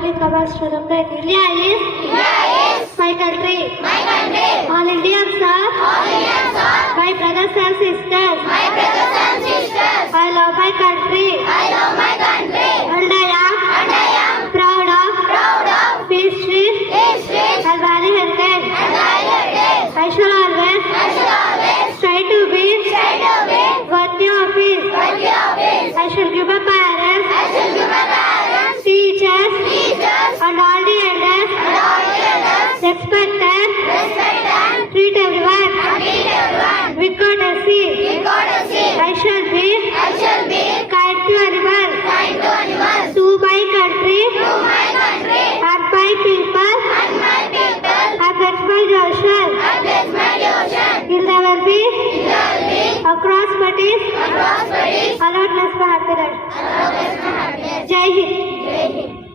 traveling ambassador of India is my country. All Indians are my brothers and sisters. I love my country. And I am proud of history and value heritage. I shall always try to be worthy of it. I shall give my parents, teachers, and all the elders respect and treat everyone with courtesy. I shall be kind to animals, to my country and my people. I pledge my devotion. Will never be across parties. Allowed less for happiness.